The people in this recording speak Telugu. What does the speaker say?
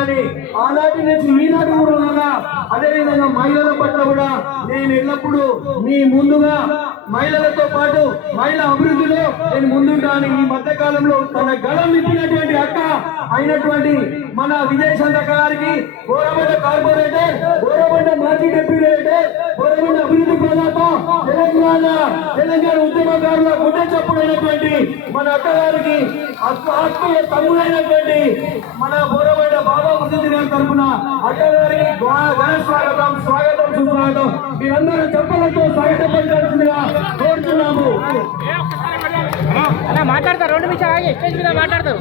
కానీ ఆనాటి నుంచి ఈనాటి కూడా అదేవిధంగా మహిళల పట్ల కూడా నేను ఎల్లప్పుడూ మీ ముందుగా మహిళలతో పాటు మహిళా అభివృద్ధిలో నేను ముందుంటాను. ఈ మధ్య కాలంలో తన గళం ఇచ్చినటువంటి అక్క అయినటువంటి మన విజయశాంత గారికి గోరబండ కార్పొరేటర్, గోరబండ మాజీ డిప్యూటీ, గోరబండ అభివృద్ధి ప్రదాత, తెలంగాణ ఉద్యమకారుల గుండె చప్పుడైనటువంటి మన అక్క గారికి ఆత్మీయ తమ్ముడైనటువంటి మన గోరబండ బాబా ముసలి గారి తరఫున అక్క గారికి ఘన స్వాగతం, సుస్వాగతం. మీరందరూ చెప్పలతో స్వాగతపరచాల్సిందిగా కోరుతున్నాము. మాట్లాడతారు 2 నిమిషాలు ఆగి స్టేజ్ మీద మాట్లాడతారు.